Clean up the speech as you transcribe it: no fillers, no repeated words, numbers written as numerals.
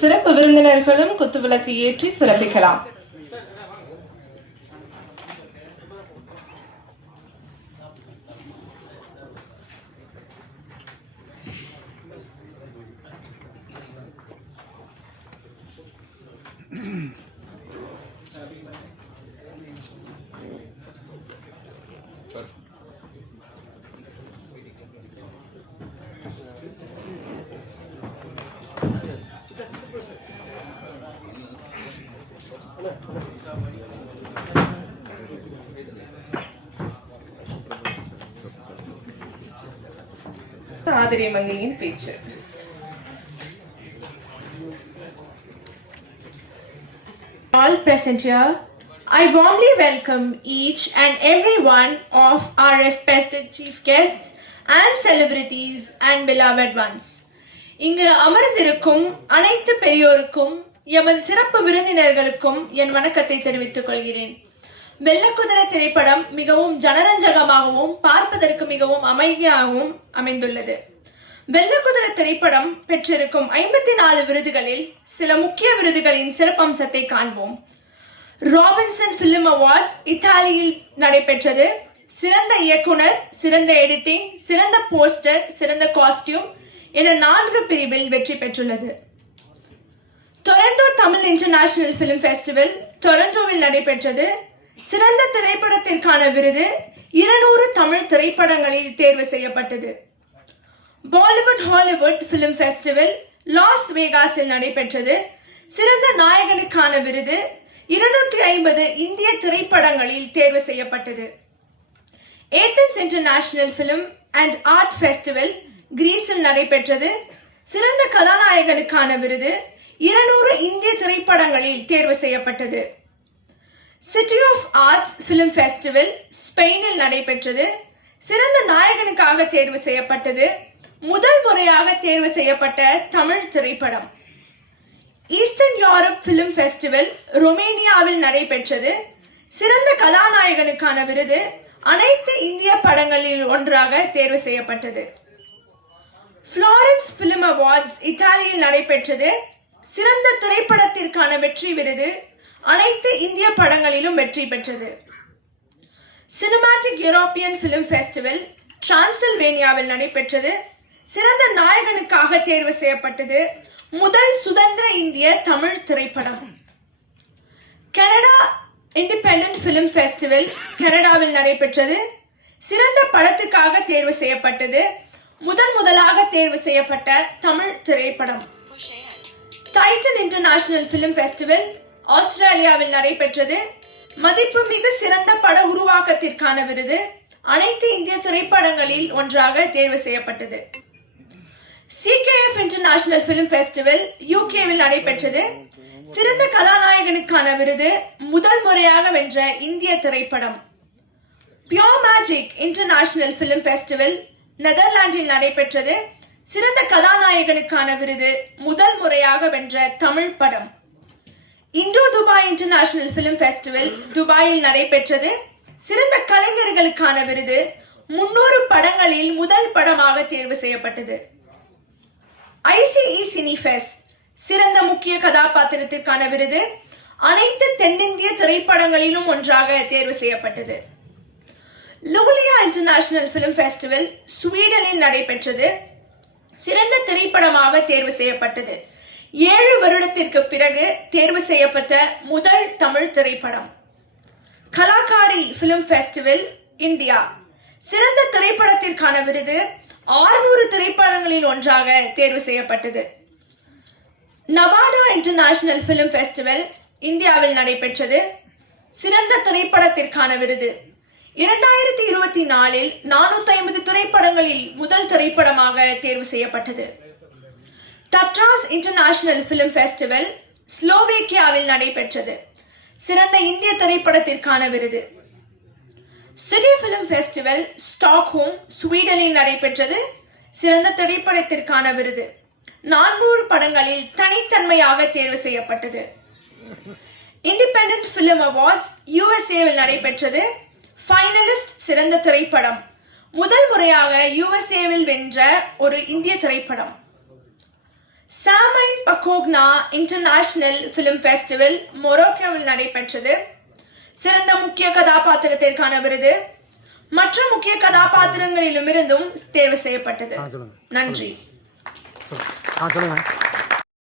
சிறப்பு விருந்தினர்களும் குத்துவிளக்கு ஏற்றி சிறப்பிக்கலாம். ஆதிரி மங்கையின் பேச்சு. All present here, I warmly welcome each and every one of our respected chief guests and celebrities and beloved ones. இங்கு அமர்ந்திருக்கும் அனைத்து பெரியோருக்கும் எமது சிறப்பு விருந்தினர்களுக்கும் என் வணக்கத்தை தெரிவித்துக் கொள்கிறேன். வெள்ளக்குதிரை திரைப்படம் மிகவும் ஜனரஞ்சகமாகவும் பார்ப்பதற்கு மிகவும் அமைதியாகவும் அமைந்துள்ளது. வெள்ளக்குதிரை திரைப்படம் பெற்றிருக்கும் 54 விருதுகளில் சில முக்கிய விருதுகளின் சிறப்பம்சத்தை காண்போம். ராபின்சன் பிலிம் அவார்ட் இத்தாலியில் நடைபெற்றது. சிறந்த இயக்குனர், சிறந்த எடிட்டிங், சிறந்த போஸ்டர், சிறந்த காஸ்டியூம் என 4 பிரிவில் வெற்றி பெற்றுள்ளது. Toronto Tamil international film festival டொரண்டோவில் நடைபெற்றது. சிறந்த திரைப்படத்திற்கான விருது 200 தமிழ் திரைப்படங்களில் தேர்வு செய்யப்பட்டது. Bollywood Hollywood film festival Las வேகாஸில் நடைபெற்றது. சிறந்த நாயகனுக்கான விருது 250 இந்திய திரைப்படங்களில் தேர்வு செய்யப்பட்டது. Athens international film and art festival கிரீஸில் நடைபெற்றது. சிறந்த கதாநாயகனுக்கான விருது 200 இந்திய திரைப்படங்களில் தேர்வு செய்யப்பட்டது. City of arts film festival ஸ்பெயினில் நடைபெற்றது. சிறந்த நாயகனுக்காக தேர்வு செய்யப்பட்டது. முதல் முறையாக தேர்வு செய்யப்பட்ட தமிழ் திரைப்படம். ஈஸ்டர்ன் யூரோப் பிலிம் ஃபெஸ்டிவல் ரொமேனியாவில் நடைபெற்றது. சிறந்த கதாநாயகனுக்கான விருது அனைத்து இந்திய படங்களில் ஒன்றாக தேர்வு செய்யப்பட்டது. ஃப்ளாரன்ஸ் பிலிம் அவார்ட்ஸ் இத்தாலியில் நடைபெற்றது. சிறந்த திரைப்படத்திற்கான வெற்றி விருது அனைத்து இந்திய படங்களிலும் வெற்றி பெற்றது. சினிமாட்டிக் யூரோப்பியன் பிலிம் ஃபெஸ்டிவல் டிரான்சில்வேனியாவில் நடைபெற்றது. சிறந்த நாயகனுக்காக தேர்வு செய்யப்பட்டது. முதல் சுதந்திர இந்திய தமிழ் திரைப்படம். கனடா இண்டிபெண்டன்ட் பிலிம் ஃபெஸ்டிவல் கனடாவில் நடைபெற்றது. சிறந்த படத்துக்காக தேர்வு செய்யப்பட்டது. முதலாக தேர்வு செய்யப்பட்ட தமிழ் திரைப்படம். டைட்டன் இன்டர்நேஷனல் பிலிம் ஃபெஸ்டிவல் ஆஸ்திரேலியாவில் நடைபெற்றது. மதிப்புமிகு சிறந்த பட உருவாக்கத்திற்கான விருது அனைத்து இந்திய திரைப்படங்களில் ஒன்றாக தேர்வு செய்யப்பட்டது. CKF இன்டர்நேஷனல் பிலிம் ஃபெஸ்டிவல் UKவில் நடைபெற்றது. சிறந்த கதாநாயகனுக்கான விருது முதல் முறையாக வென்ற இந்திய திரைப்படம். Pure magic international film festival நெதர்லாந்தில் நடைபெற்றது. சிறந்த கதாநாயகனுக்கான விருது முதல் முறையாக வென்ற தமிழ் படம். Indo Dubai international film festival துபாயில் நடைபெற்றது. சிறந்த கலைஞர்களுக்கான விருது 300 படங்களில் முதல் படமாக தேர்வு செய்யப்பட்டது. ICE சினிஃபெஸ்ட் சிறந்த முக்கிய கதாபாத்திரத்திற்கான விருது அனைத்து தென்னிந்திய திரைப்படங்களிலும் ஒன்றாக தேர்வு செய்யப்பட்டது. லூலியா இன்டர்நேஷனல் பிலிம் ஃபெஸ்டிவல் ஸ்வீடனில் நடைபெற்றது. சிறந்த திரைப்படமாக தேர்வு செய்யப்பட்டது. 7 வருடத்திற்கு பிறகு தேர்வு செய்யப்பட்ட முதல் தமிழ் திரைப்படம். கலாகாரி பிலிம் ஃபெஸ்டிவல் இந்தியா சிறந்த திரைப்படத்திற்கான விருது 600 திரைப்படங்களில் ஒன்றாக தேர்வு செய்யப்பட்டது. நவாடா இன்டர்நேஷனல் பிலிம் ஃபெஸ்டிவல் இந்தியாவில் நடைபெற்றது. சிறந்த திரைப்படத்திற்கான விருது 2024 450 திரைப்படங்களில் முதல் திரைப்படமாக தேர்வு செய்யப்பட்டது. டட்ராஸ் இன்டர்நேஷனல் பிலிம் ஃபெஸ்டிவல் ஸ்லோவேக்கியாவில் நடைபெற்றது. சிறந்த இந்திய திரைப்படத்திற்கான விருது. சிட்டி பிலிம் ஃபெஸ்டிவல் ஸ்டாக்ஹோம் ஸ்வீடனில் நடைபெற்றது. சிறந்த திரைப்படத்திற்கான விருது 400 படங்களில் தனித்தன்மையாக தேர்வு செய்யப்பட்டது. இண்டிபெண்டன்ட் பிலிம் அவார்ட்ஸ் USAவில் நடைபெற்றது. ஃபைனலிஸ்ட் சிறந்த திரைப்படம் முதல் முறையாக USAவில் வென்ற ஒரு இந்திய திரைப்படம். சாமைன் பக்கோக்னா இன்டர்நேஷனல் பிலிம் ஃபெஸ்டிவல் மொரோக்கோவில் நடைபெற்றது. சிறந்த முக்கிய கதாபாத்திரத்திற்கான விருது மற்ற முக்கிய கதாபாத்திரங்களிலுமிருந்தும் தேர்வு செய்யப்பட்டது. நன்றி. சொல்லுங்க.